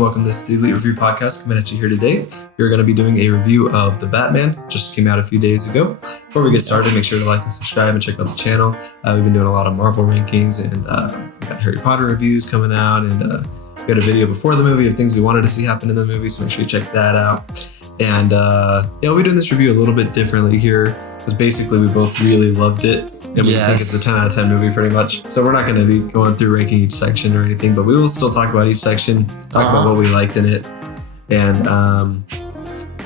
welcome. This is the ELEET Review Podcast coming at you here today. We're going to be doing a review of The Batman, just came out a few days ago. Before we get started, make sure to like and subscribe and check out the channel. We've been doing a lot of Marvel rankings, and we got Harry Potter reviews coming out, and we got a video before the movie of things we wanted to see happen in the movie, so make sure you check that out. And we'll be doing this review a little bit differently here, because basically we both really loved it. And we think it's a 10 out of 10 movie pretty much. So we're not going to be going through ranking each section or anything, but we will still talk about each section, talk about what we liked in it, and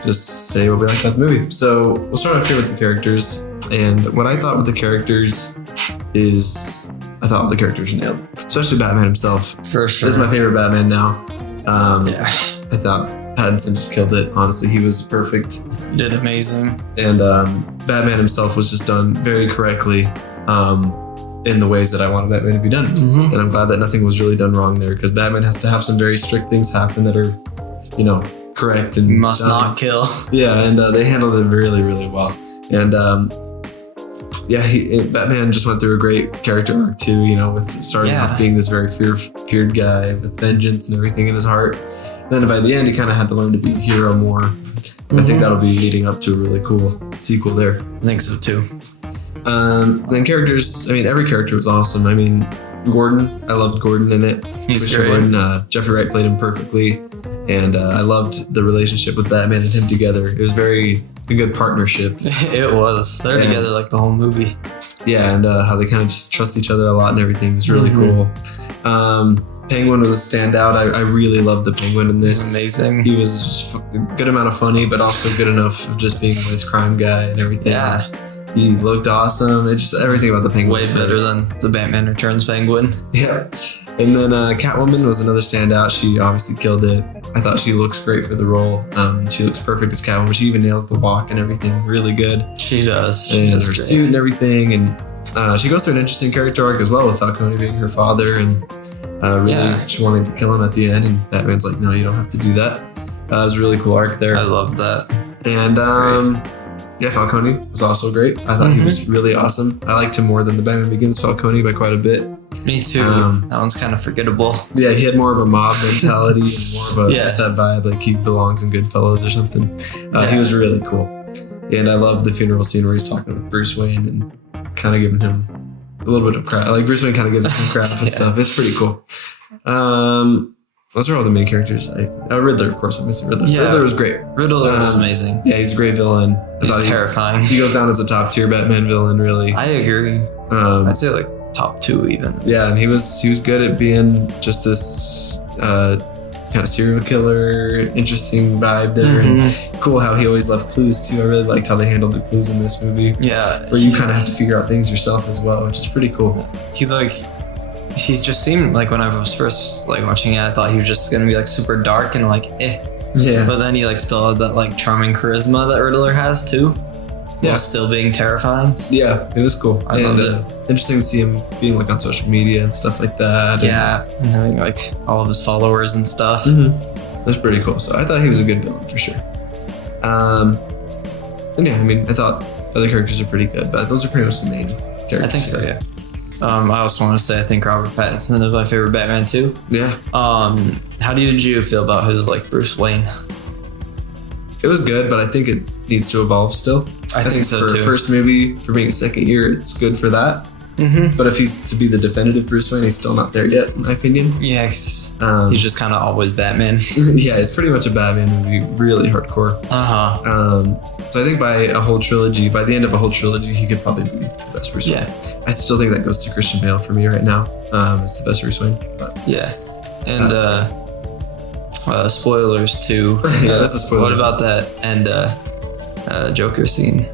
just say what we liked about the movie. So we'll start off here with the characters. And what I thought with the characters is, I thought the characters were nailed, especially Batman himself. For sure. This is my favorite Batman now. I thought Pattinson just killed it. Honestly, he was perfect. He did amazing. And Batman himself was just done very correctly in the ways that I wanted Batman to be done. And I'm glad that nothing was really done wrong there, because Batman has to have some very strict things happen that are, correct and must not kill. Yeah, and they handled it really, really well. And Batman just went through a great character arc too, with starting off being this very feared guy with vengeance and everything in his heart. Then by the end, he kind of had to learn to be a hero more. I think that'll be leading up to a really cool sequel there. I think so too. Then characters, every character was awesome. Gordon, I loved Gordon in it. He's great. Gordon, Jeffrey Wright played him perfectly. And I loved the relationship with Batman and him together. It was a good partnership. It was. They're together like the whole movie. Yeah, and how they kind of just trust each other a lot and everything was really cool. Penguin was a standout. I really loved the Penguin in this. He was amazing. He was just a good amount of funny, but also good enough of just being this crime guy and everything. Yeah. He looked awesome. It's just everything about the Penguin. Way better than the Batman Returns Penguin. Yeah. And then Catwoman was another standout. She obviously killed it. I thought she looks great for the role. She looks perfect as Catwoman. She even nails the walk and everything really good. She does. And her suit and everything. And she goes through an interesting character arc as well, with Falcone being her father and she wanted to kill him at the end. And Batman's like, no, you don't have to do that. It was a really cool arc there. I love that. And Falcone was also great. I thought he was really awesome. I liked him more than the Batman Begins Falcone by quite a bit. Me too. That one's kind of forgettable. Yeah, he had more of a mob mentality and more of just that vibe, like he belongs in Goodfellas or something. He was really cool. And I love the funeral scene where he's talking with Bruce Wayne and kind of giving him a little bit of crap. Like Bruce Wayne kind of gives him some crap and stuff. It's pretty cool. Those are all the main characters. Riddler, of course. I miss Riddler. Yeah. Riddler was great. Riddler was amazing. Yeah, he's a great villain. He's terrifying. He goes down as a top tier Batman villain, really. I agree. I'd say like top 2 even. Yeah, and he was good at being just this kind of serial killer, interesting vibe there. And cool how he always left clues too. I really liked how they handled the clues in this movie. Yeah. Where you kind of have to figure out things yourself as well, which is pretty cool. He just seemed like, when I was first watching it, I thought he was just gonna be super dark and Yeah. But then he still had that charming charisma that Riddler has too. Yeah. While still being terrifying. Yeah, it was cool. I loved it. Interesting to see him being on social media and stuff like that. Yeah, and having all of his followers and stuff. That's pretty cool. So I thought he was a good villain for sure. I thought other characters are pretty good, but those are pretty much the main characters. I think so, yeah. I also want to say I think Robert Pattinson is my favorite Batman too. Yeah. How did you feel about his Bruce Wayne? It was good, but I think it needs to evolve still. I think so for too. A first movie, for being a second year, it's good for that. But if he's to be the definitive Bruce Wayne, he's still not there yet, in my opinion. Yes. He's just kind of always Batman. Yeah, it's pretty much a Batman movie, really hardcore. So I think by the end of a whole trilogy, he could probably be the best Bruce Wayne. I still think that goes to Christian Bale for me right now. It's the best Bruce Wayne. But. Yeah. And spoilers too. That's a spoiler. What about that and Joker scene?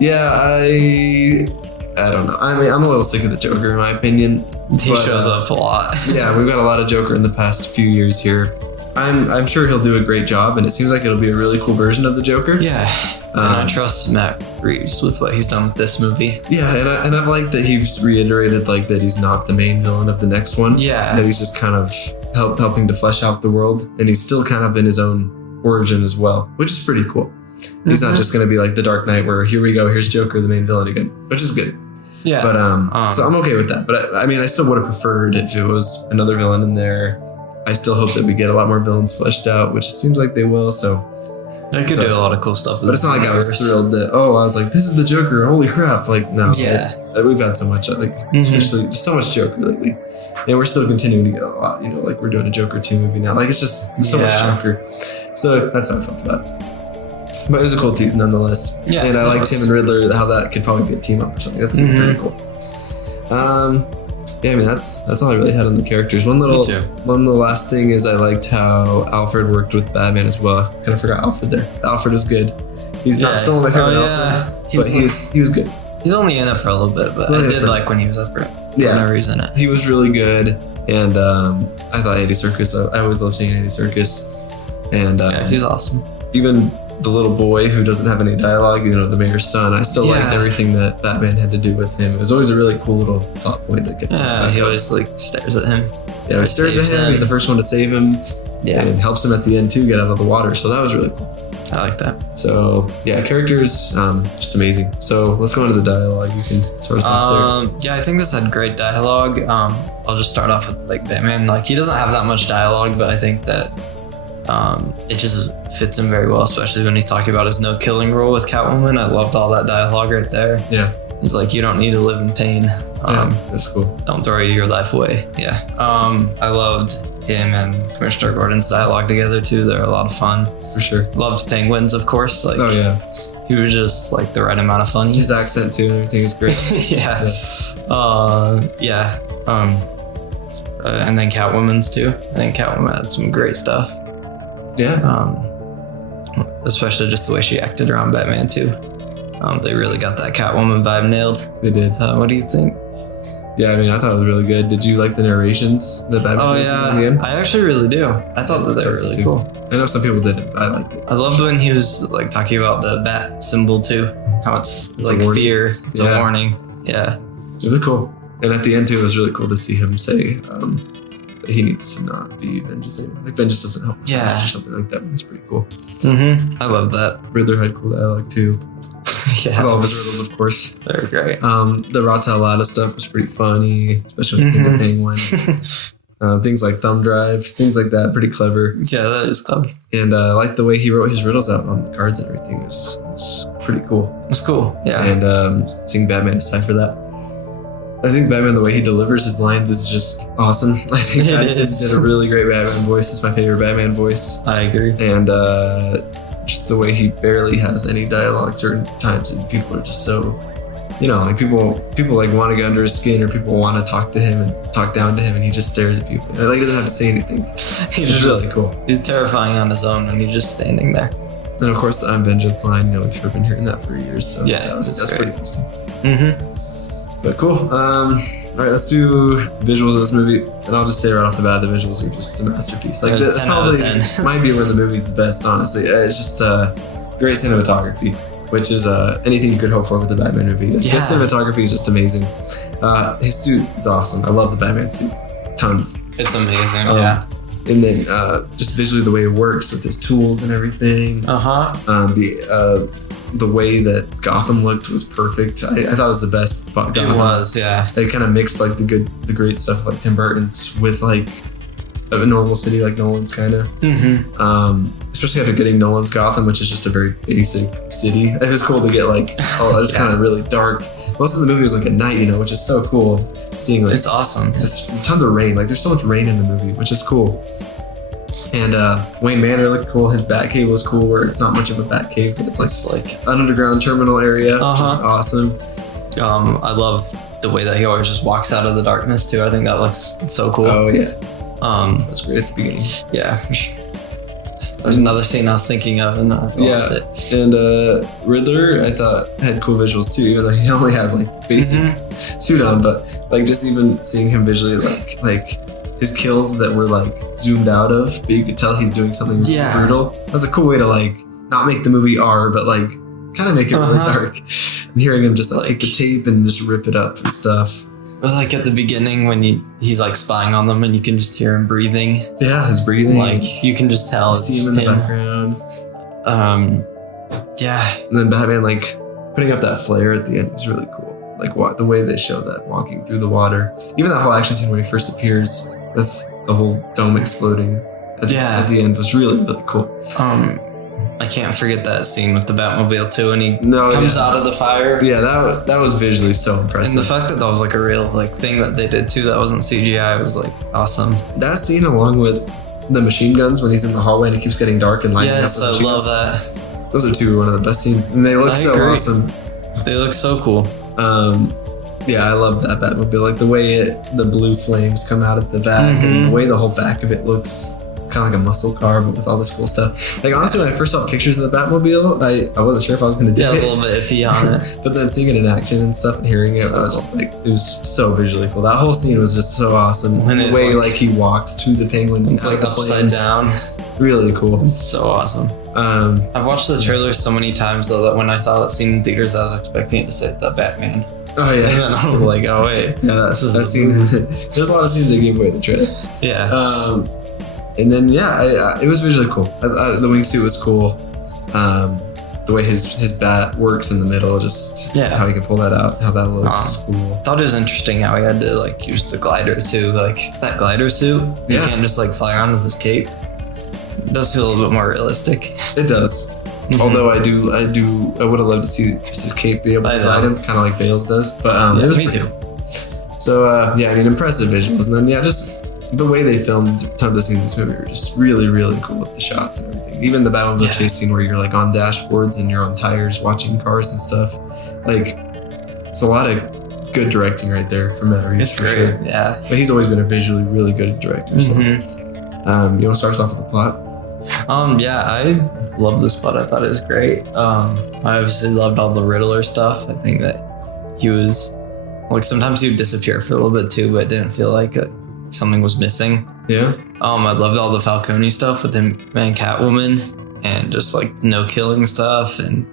Yeah, I don't know. I'm a little sick of the Joker in my opinion. He shows up a lot. Yeah, we've got a lot of Joker in the past few years here. I'm sure he'll do a great job, and it seems like it'll be a really cool version of the Joker. Yeah. And I trust Matt Reeves with what he's done with this movie. Yeah, and I've liked that he's reiterated that he's not the main villain of the next one. Yeah. That he's just kind of helping to flesh out the world, and he's still kind of in his own origin as well, which is pretty cool. He's not just going to be like the Dark Knight where here we go, here's Joker, the main villain again, which is good. Yeah. But so I'm okay with that. But I still would have preferred if it was another villain in there. I still hope that we get a lot more villains fleshed out, which it seems like they will. So They could do a lot of cool stuff. But it's not like I was thrilled that, I was like, this is the Joker. Holy crap. Like, no. Yeah. Like, we've had so much, like, especially just so much Joker lately. And we're still continuing to get a lot, like we're doing a Joker 2 movie now. Like, it's just so much Joker. So that's how I felt about it. But it was a cool tease nonetheless. Yeah. And I liked him and Riddler, how that could probably be a team up or something. That's pretty cool. Yeah, I mean, that's all I really had on the characters. One little last thing is I liked how Alfred worked with Batman as well. Kind of forgot Alfred there. Alfred is good. He's not still my favorite Alfred, but he was good. He's only in it for a little bit, but I did like when he was up for whenever he's in it. He was really good, and I thought Andy Serkis. I always love seeing Andy Serkis, and he's awesome. Even the little boy who doesn't have any dialogue, the mayor's son, I still liked everything that Batman had to do with him. It was always a really cool little plot point that he always like stares at him. Yeah, he stares at him. He's the first one to save him. Yeah, and helps him at the end too get out of the water. So that was really cool. I like that. So yeah, characters just amazing. So let's go into the dialogue. You can sort us off there. Yeah, I think this had great dialogue. I'll just start off with like Batman. Like he doesn't have that much dialogue, but I think that it just fits him very well, especially when he's talking about his no killing rule with Catwoman. I loved all that dialogue right there. Yeah. He's like, you don't need to live in pain. That's cool. Don't throw your life away. Yeah. I loved him and Commissioner Gordon's dialogue together too. They're a lot of fun. For sure. Loved Penguins, of course. Like, oh yeah. He was just like the right amount of funny. His accent too and everything is great. And then Catwoman's too. I think Catwoman had some great stuff. Yeah. Especially just the way she acted around Batman too. They really got that Catwoman vibe nailed. They did. What do you think? Yeah, I mean, I thought it was really good. Did you like the narrations that Batman did at the end? I actually really do. I thought that they were really cool. I know some people didn't, but I liked it. I loved when he was like talking about the bat symbol too. How it's like fear. It's a warning. Yeah. It was cool. And at the end too, it was really cool to see him say that he needs to not be vengeance anymore. Like vengeance doesn't help. Or something like that. It's pretty cool. I love that. Riddler had cool dialogue too. All of his riddles, of course. They're great. The Rata Lada stuff was pretty funny, especially when you think of Penguin. Things like thumb drive, things like that, pretty clever. Yeah, that is clever. And I like the way he wrote his riddles out on the cards and everything. It was pretty cool. It's cool, yeah. And seeing Batman decipher that. I think Batman, the way he delivers his lines is just awesome. I think Pattinson did a really great Batman voice. It's my favorite Batman voice. I agree. And just the way he barely has any dialogue certain times, and people are just so, like people like want to get under his skin, or people want to talk to him and talk down to him, and he just stares at people. Like he doesn't have to say anything. He's really cool. He's terrifying on his own when he's just standing there. And of course the I'm vengeance line, if you've been hearing that for years. So that's pretty awesome. But cool. All right, let's do visuals of this movie, and I'll just say right off the bat, the visuals are just a masterpiece. Like that's probably might be where the movie's the best, honestly. It's just great cinematography, which is anything you could hope for with the Batman movie. The cinematography is just amazing. His suit is awesome. I love the Batman suit, tons. It's amazing. And then just visually the way it works with his tools and everything. The way that Gotham looked was perfect. I thought it was the best Gotham. It was, yeah. They kind of mixed like the great stuff like Tim Burton's with like a normal city like Nolan's kind of. Especially after getting Nolan's Gotham, which is just a very basic city. It was cool to get like, it's kind of really dark. Most of the movie was like at night, which is so cool. Seeing like, it's awesome. Just tons of rain. Like there's so much rain in the movie, which is cool. And Wayne Manor looked cool. His Batcave was cool, where it's not much of a Batcave, but it's like an underground terminal area, which is awesome. I love the way that he always just walks out of the darkness too. I think that looks so cool. Oh yeah. That's great at the beginning. Yeah, for sure. There's another scene I was thinking of, and I lost it. And Riddler, I thought had cool visuals too, even though he only has like basic suit on. But like just even seeing him visually, like his kills that were like zoomed out of, but you could tell he's doing something really brutal. That's a cool way to like not make the movie R, but like kind of make it really dark. And hearing him just like take the tape and just rip it up and stuff. It was like at the beginning when he's like spying on them, and you can just hear him breathing. Yeah, his breathing. Like you can just tell. You see him in the background. And then Batman like putting up that flare at the end is really cool. Like the way they show that walking through the water. Even that whole action scene when he first appears with the whole dome exploding at the end was really, really cool. I can't forget that scene with the Batmobile too, and he comes out of the fire. Yeah, that was visually so impressive. And the fact that was like a real like thing that they did too, that wasn't CGI, was like awesome. That scene, along with the machine guns when he's in the hallway and it keeps getting dark and lighting up. Yes, I love that. Those are one of the best scenes, and they look awesome. They look so cool. Yeah, I love that Batmobile. Like the way the blue flames come out of the back, and the way the whole back of it looks kind of like a muscle car, but with all this cool stuff. Like honestly, when I first saw pictures of the Batmobile, I wasn't sure if I was going to do it. Yeah, a little bit iffy on it. But then seeing it in action and stuff and hearing it, I was just like, it was so visually cool. That whole scene was just so awesome. And the way like he walks to the penguin, it's like upside down. Really cool. It's so awesome. I've watched the trailer so many times though that when I saw that scene in theaters, I was expecting it to say the Batman. Oh yeah. And then I was like, oh wait. Yeah, that scene. There's a lot of scenes that gave away the trailer. Yeah. And then it was visually cool. The wingsuit was cool. The way his bat works in the middle, just how he can pull that out, how that looks is cool. I thought it was interesting how he had to like use the glider too, like that glider suit. You can't just like fly around with this cape. It does feel a little bit more realistic. It does. Although I would have loved to see just his cape be able to glide him, kind of like Bale's does. But it was me too. So I mean, impressive visuals, and then just the way they filmed tons of scenes in this movie were just really, really cool with the shots and everything. Even the Batmobile chase scene where you're like on dashboards and you're on tires watching cars and stuff. Like, it's a lot of good directing right there from Matt Reeves. It's great, sure. yeah. But he's always been a visually really good director. So, you want to start us off with the plot? I love this plot. I thought it was great. I obviously loved all the Riddler stuff. I think that he was like, sometimes he would disappear for a little bit too, but it didn't feel like something was missing. Yeah. I loved all the Falcone stuff with him and Catwoman, and just like no killing stuff. And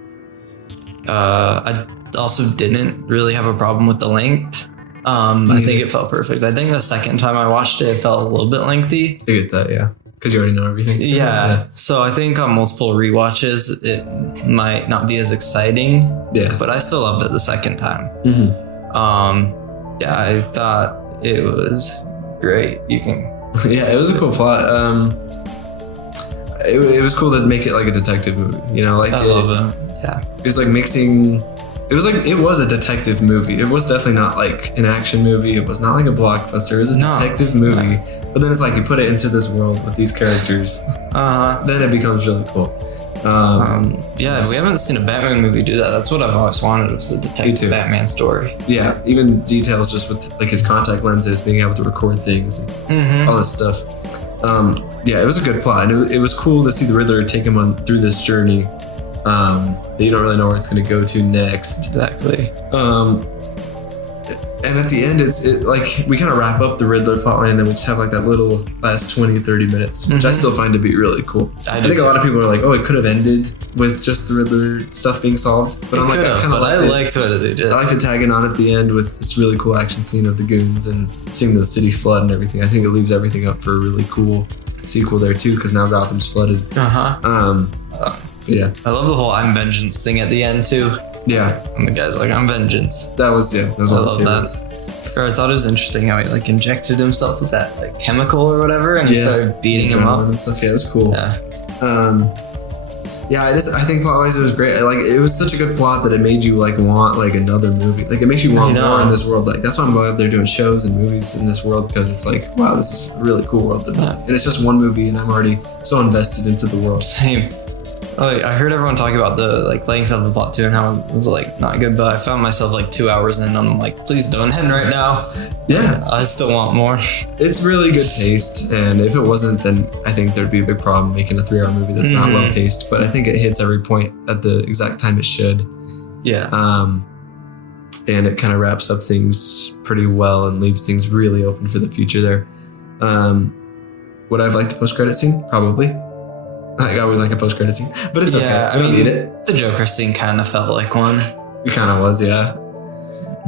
I also didn't really have a problem with the length. I think it felt perfect. I think the second time I watched it felt a little bit lengthy. I get that, yeah. Because you already know everything. Yeah. So I think on multiple rewatches, it might not be as exciting. Yeah. But I still loved it the second time. I thought it was great. Yeah, it was a cool plot. It was cool to make it like a detective movie. You know, like I love it. Yeah. It was like mixing. It was a detective movie. It was definitely not like an action movie. It was not like a blockbuster. It was a detective movie. But then it's like you put it into this world with these characters. Then it becomes really cool. We haven't seen a Batman movie do that. That's what I've always wanted, was a detective Batman story. Yeah, even details just with like his contact lenses, being able to record things, and all this stuff. It was a good plot, and it was cool to see the Riddler take him through this journey. That you don't really know where it's going to go to next. Exactly. And at the end, it's like we kind of wrap up the Riddler plotline, and then we just have like that little last 20-30 minutes, which I still find to be really cool. I think a lot of people are like, oh, it could have ended with just the Riddler stuff being solved. But I'm like, I liked what they did. I like to tag it on at the end with this really cool action scene of the goons and seeing the city flood and everything. I think it leaves everything up for a really cool sequel there too, because now Gotham's flooded. Yeah. I love the whole "I'm vengeance" thing at the end too. Yeah. And the guy's like, "I'm vengeance." That was I love that. Or I thought it was interesting how he like injected himself with that like chemical or whatever, and he started beating him up and stuff. Yeah, it was cool. Yeah. I think plot-wise it was great. Like, it was such a good plot that it made you like want like another movie. Like, it makes you want more in this world. Like, that's why I'm glad they're doing shows and movies in this world, because it's like, wow, this is a really cool world. And it's just one movie, and I'm already so invested into the world. Same. I heard everyone talking about the like length of the plot too, and how it was like not good, but I found myself like 2 hours in, and I'm like, please don't end right now. Yeah. I still want more. It's really good taste, and if it wasn't, then I think there'd be a big problem making a 3-hour movie that's not well paced, but I think it hits every point at the exact time it should. Yeah. And it kind of wraps up things pretty well and leaves things really open for the future there. Would I have liked a post-credit scene? Probably. I always like a post-credit scene, but it's okay. I don't need it. The Joker scene kind of felt like one. It kind of was, yeah.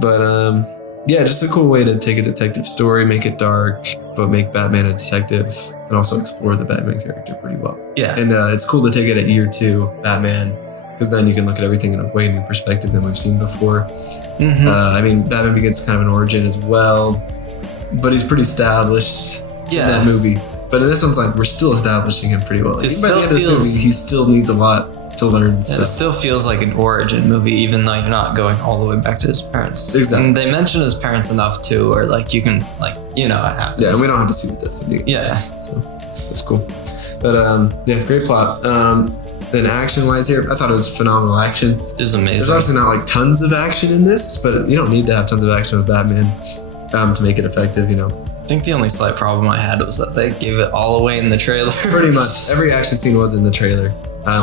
But just a cool way to take a detective story, make it dark, but make Batman a detective, and also explore the Batman character pretty well. Yeah. And it's cool to take it at year 2, Batman, because then you can look at everything in a way new perspective than we've seen before. I mean, Batman Begins kind of an origin as well, but he's pretty established in that movie. But in this one's like, we're still establishing him pretty well. Like, It by the end of this movie, he still needs a lot to learn and stuff. It still feels like an origin movie, even though you're not going all the way back to his parents. Exactly. And they mention his parents enough too, or like you can, like, you know what happens. Yeah, and we don't have to see the destiny. Yeah. So that's cool. But yeah, great plot. Then action-wise here, I thought it was phenomenal action. It was amazing. There's obviously not like tons of action in this, but you don't need to have tons of action with Batman to make it effective, you know. I think the only slight problem I had was that they gave it all away in the trailer. Pretty much every action scene was in the trailer,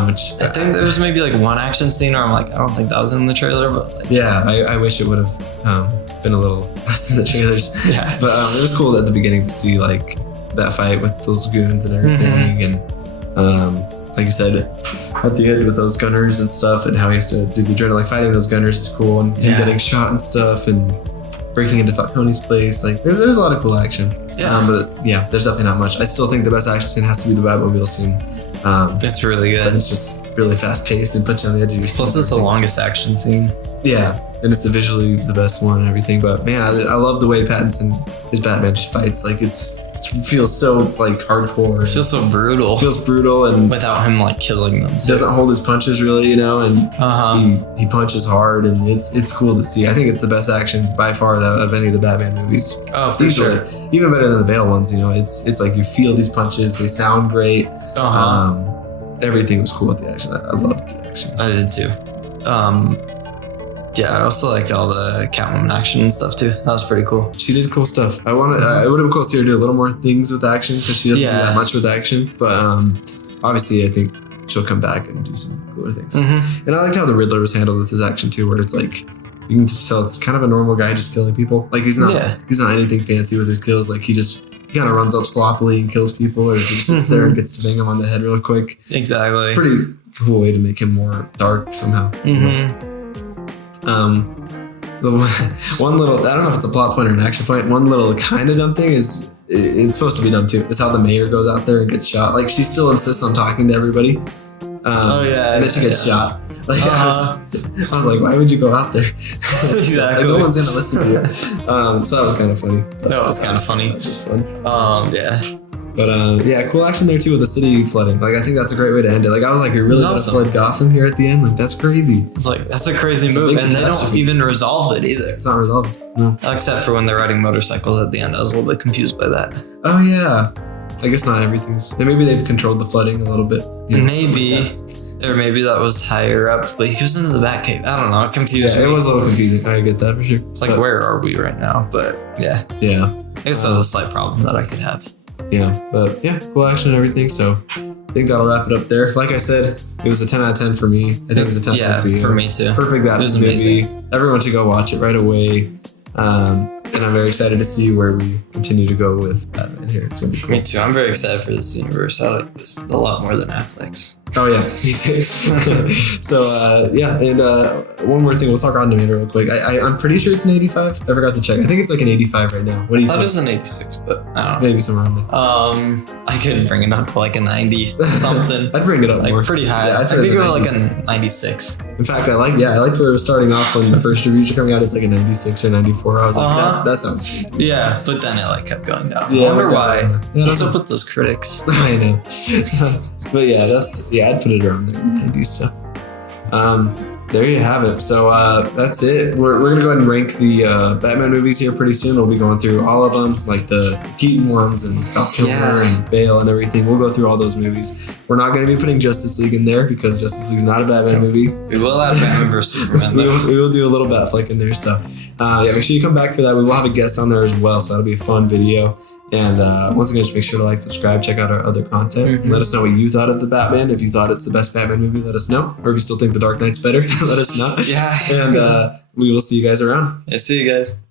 which I think there was maybe like one action scene where I'm like, I don't think that was in the trailer, but like, yeah, I wish it would have been a little less in the trailers. Yeah. But it was cool at the beginning to see like that fight with those goons and everything, and like you said, at the end with those gunners and stuff, and how he has to do the adrenaline fighting those gunners is cool, and him getting shot and stuff, and breaking into Falcone's place. Like there's a lot of cool action. Yeah. But yeah, there's definitely not much. I still think the best action scene has to be the Batmobile scene. It's really good. But it's just really fast paced and puts you on the edge of your seat. Plus, it's the longest action scene. Yeah, and it's visually the best one and everything. But man, I love the way Pattinson, his Batman, just fights. Like it feels so like hardcore. It feels so brutal. It feels brutal, and without him like killing them. He doesn't hold his punches really, you know, and he punches hard, and it's cool to see. I think it's the best action by far out of any of the Batman movies. Oh, for sure. Even better than the Bale ones, you know. It's like you feel these punches, they sound great. Everything was cool with the action. I loved the action. I did too. Yeah, I also liked all the Catwoman action and stuff too. That was pretty cool. She did cool stuff. It would have been cool to see her do a little more things with action, because she doesn't do that much with action. But obviously, I think she'll come back and do some cooler things. And I liked how the Riddler was handled with his action too, where it's like you can just tell it's kind of a normal guy just killing people. Like he's not anything fancy with his kills. Like he kind of runs up sloppily and kills people, or he just sits there and gets to bang him on the head real quick. Exactly. Pretty cool way to make him more dark somehow. The one little, I don't know if it's a plot point or an action point, one little kind of dumb thing is, it's supposed to be dumb too, is how the mayor goes out there and gets shot. Like she still insists on talking to everybody. And then she gets shot. Like I was like, why would you go out there? Exactly. Like no one's gonna listen to you. So that was kind of funny. That was kind of funny. Just fun. Yeah. But yeah, cool action there too with the city flooding. Like I think that's a great way to end it. Like I was like, you're really gonna flood Gotham here at the end? Like that's crazy. It's like that's a crazy move, and they don't even resolve it either. It's not resolved. No. Except for when they're riding motorcycles at the end. I was a little bit confused by that. Oh yeah. I guess not everything's. Maybe they've controlled the flooding a little bit. You know, maybe. Or maybe that was higher up, but he goes into the Batcave. I don't know. It confused me. It was a little confusing. I get that for sure. It's like, where are we right now? But yeah. Yeah. I guess that was a slight problem that I could have. Yeah. But yeah, cool action and everything. So I think that'll wrap it up there. Like I said, it was a 10 out of 10 for me. I think it was a 10 for you. For me too. Perfect Batman movie. Everyone should go watch it right away. And I'm very excited to see where we continue to go with Batman here. It's gonna be cool. Me too. I'm very excited for this universe. I like this a lot more than Affleck's. Oh yeah, me too. So yeah, and one more thing, we'll talk on demand real quick. I'm pretty sure it's an 85. I forgot to check. I think it's like an 85 right now. What do you think? I thought it was an 86, but I don't know. Maybe somewhere around there. I could bring it up to like a 90 something. I'd bring it up like more. Pretty high. Yeah, I think it was like a 96. In fact, I liked where it was starting off when the first reviews were coming out as like a 96 or 94. I was like, that sounds good. Yeah, but then it like kept going down. Yeah, I wonder why. Yeah, what's up with those critics? I know. But yeah, I'd put it around there in the 90s. So there you have it. So that's it. We're gonna go ahead and rank the Batman movies here pretty soon. We'll be going through all of them, like the Keaton ones and Val Kilmer and Bale and everything. We'll go through all those movies. We're not gonna be putting Justice League in there because Justice League's not a Batman movie. We will have Batman vs Superman. we will do a little Batfleck in there. So yeah, make sure you come back for that. We will have a guest on there as well, so that'll be a fun video. And once again, just make sure to like, subscribe, check out our other content. Let us know what you thought of the Batman. If you thought it's the best Batman movie, let us know. Or if you still think The Dark Knight's better, let us know. Yeah. And we will see you guys around. Yeah, see you guys.